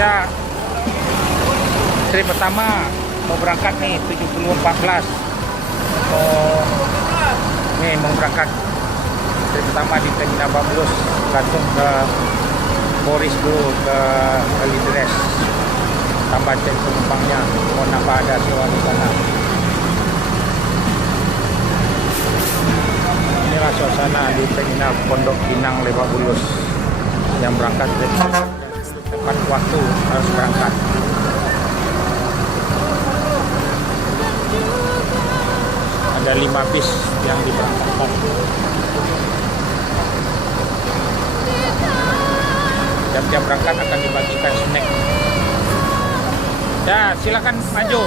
Ya, trip pertama mau berangkat nih 7014. Nih mau berangkat trip pertama di Terminal Babulus, langsung ke Boris dulu ke Kalideres, tambah cek penumpangnya mau nambah ada sewa di sana. Inilah suasana di Terminal Pondok Pinang Lebak Bulus yang berangkat tepat waktu harus berangkat. Ada 5 bis yang diberangkatkan. Tiap-tiap berangkat akan dibagikan snack. Ya, silakan maju.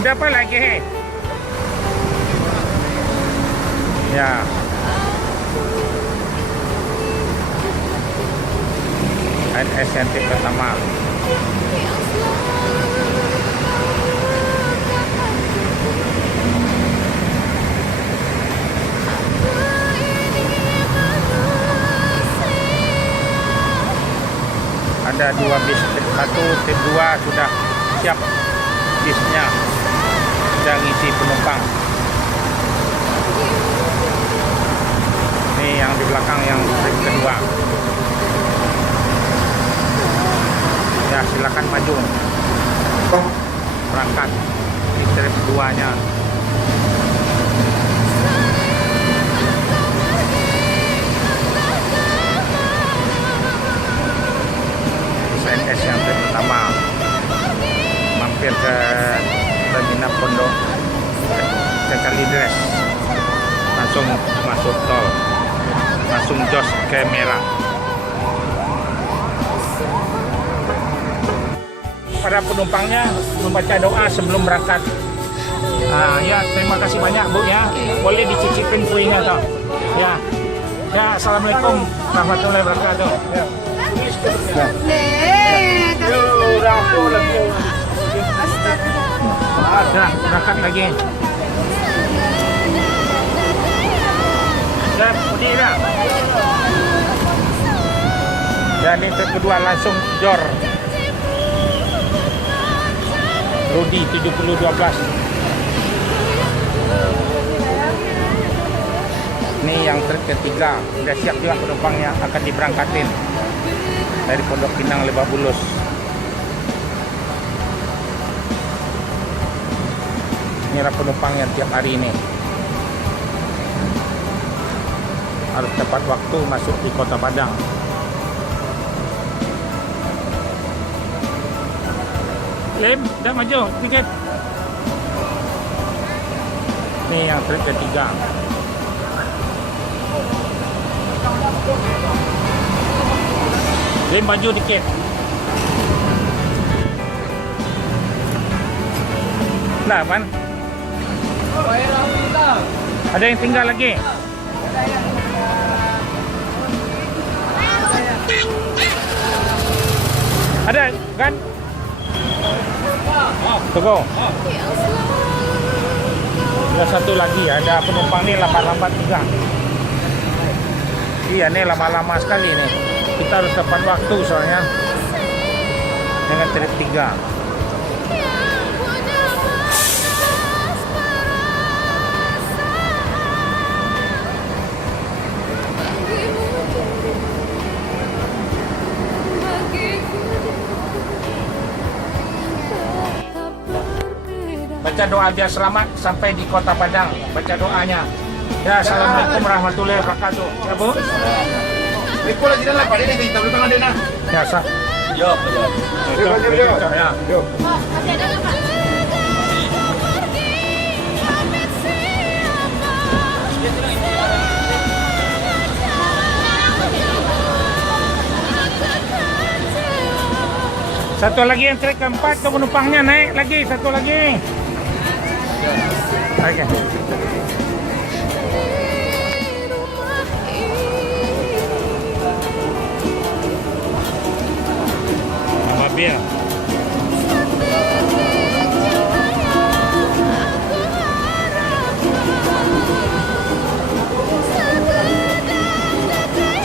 Udah apa lagi? Ya. NSNT pertama. Ada 2 bis, trip 1, trip 2 sudah siap bisnya. Sudah ngisi penumpang. Ini yang di belakang yang trip kedua. Ya, silakan maju. Berangkat di trip 2-nya. SNS yang trip pertama. Mampir ke Terminal Pondok ke Kalideres, langsung masuk tol, langsung jos ke Merah. Para penumpangnya membaca doa sebelum berangkat. Ya, terima kasih banyak Bu ya. Boleh dicicipin kuenya toh. Ya. Ya, assalamualaikum warahmatullahi wabarakatuh. Ya. Nah, berangkat lagi. Dan udah. Dan ini kedua langsung jor. Rudi 7012. Ini yang trip ketiga. Sudah siap juga penumpangnya akan diberangkatin dari Pondok Pinang Lebak Bulus. Inilah penumpang yang tiap hari ini harus tepat waktu masuk di Kota Padang. Lem, dah maju, tiket. Ini yang trip ketiga. Lem, maju dikit. Nah, man. Ada yang tinggal lagi? Ada kan? Tunggu. Ada satu lagi, ada penumpang nih lambat-lambat juga. Iya nih lama-lama sekali nih. Kita harus tepat waktu soalnya dengan trip 3. Baca doa biar selamat sampai di Kota Padang. Baca doanya. Ya, assalamualaikum warahmatullahi wabarakatuh. Ya Bu. Ya sah. Ya. Satu lagi yang trek keempat, tuh penumpangnya naik lagi, satu lagi. Oke.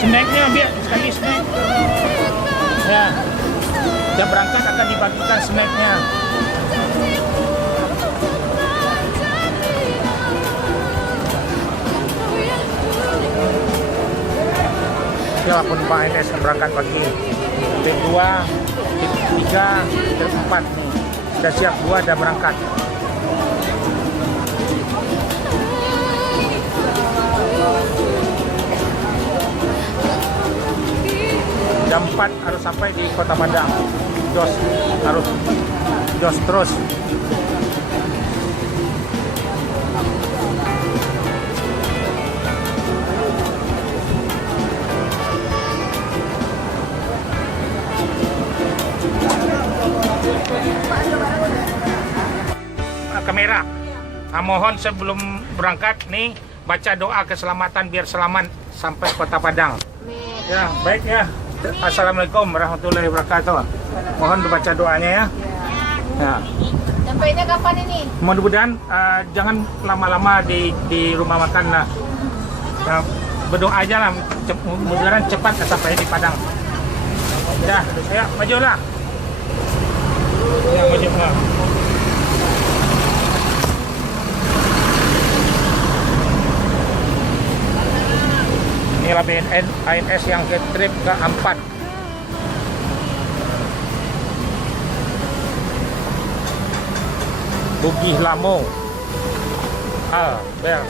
snacknya biar sekali snack. Ya, jam berangkat akan dibagikan snacknya. Ya, penumpang NS yang berangkat pagi trip 2, trip 3, trip 4 nih. Sudah siap 2 dan berangkat. Jam 4 harus sampai di Kota Padang. Harus jos terus. Kamera. Mohon sebelum berangkat nih baca doa keselamatan biar selamat sampai Kota Padang. Ya, baik ya. Assalamualaikum warahmatullahi wabarakatuh. Mohon dibaca doanya ya. Ya. Sampainya kapan ini? Mudah-mudahan jangan lama-lama di rumah makan lah. Ya, berdoa aja lah. Mudah-mudahan cepat sampai di Padang. Ya, majulah. Ya, majulah. Inilah BNN ANS yang ke trip ke-4. Bugis Lamo Albert.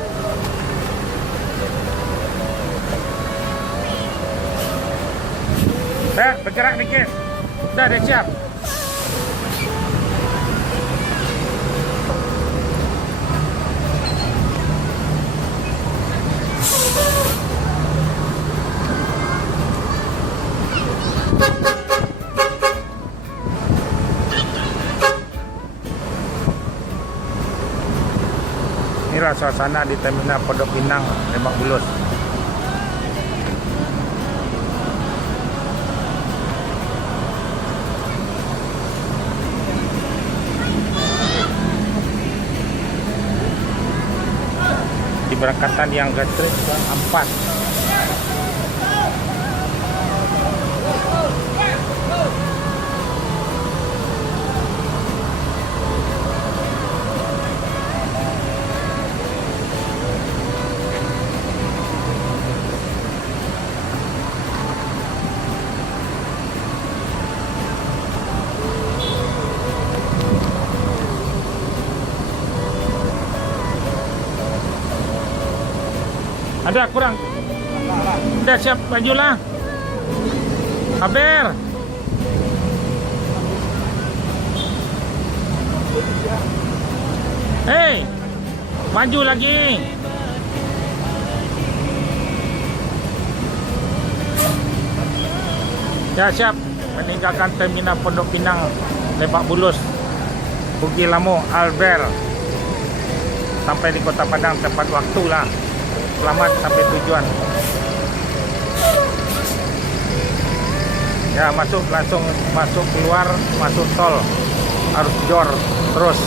Bergerak dikit. Udah siap. Inilah suasana di Terminal Pondok Pinang, Lebak Bulus. Diberangkatkan yang ke trip ke-4. Ada kurang? Udah siap, majulah. Aber. Hei, maju lagi. Ya siap, meninggalkan Terminal Pondok Pinang, Lebak Bulus, Bugis Lamo Albert. Sampai di Kota Padang tepat waktu lah. Selamat sampai tujuan. Ya, langsung masuk keluar, masuk tol. Harus jor terus.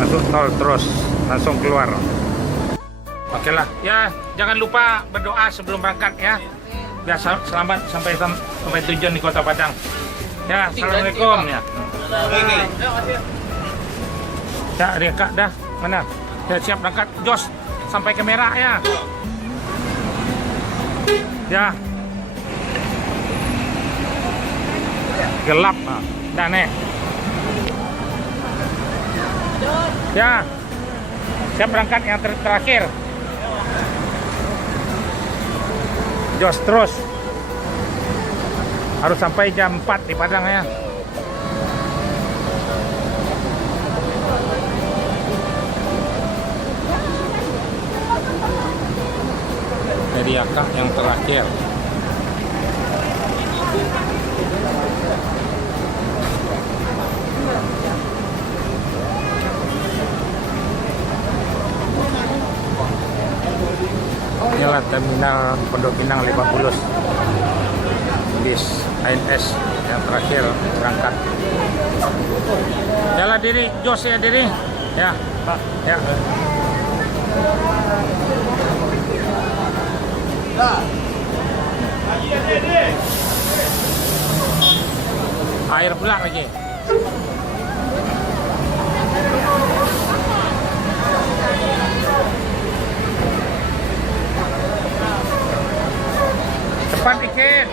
Masuk tol terus, langsung keluar. Oke lah, ya jangan lupa berdoa sebelum berangkat ya. Biar selamat sampai tujuan di Kota Padang. Ya, assalamualaikum ya. Ya, dia kak dah mana? Ya siap berangkat, jos sampai ke merah ya. Ya. Gelap, dah nih. Ya, siap berangkat yang terakhir. Jos terus. Harus sampai jam 4 di Padang ya. Jadi akak yang terakhir. Inilah terminal Pondok Pinang Lebak Bulus. Bis ANS yang terakhir berangkat. Jalan diri, Jos ya diri. Ya, Pak. Ya. Air pula lagi. Cepat dikit.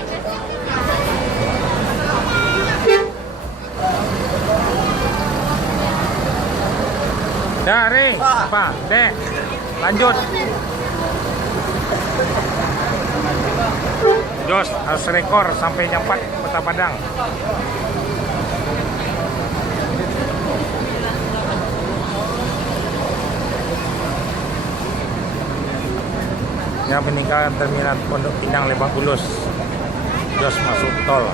Dari apa? Dek. Lanjut. Jos harus rekor sampai jam 4 Kota Padang. Yang meninggalkan terminal Pondok Pinang Lebak Bulus. Jos masuk tol.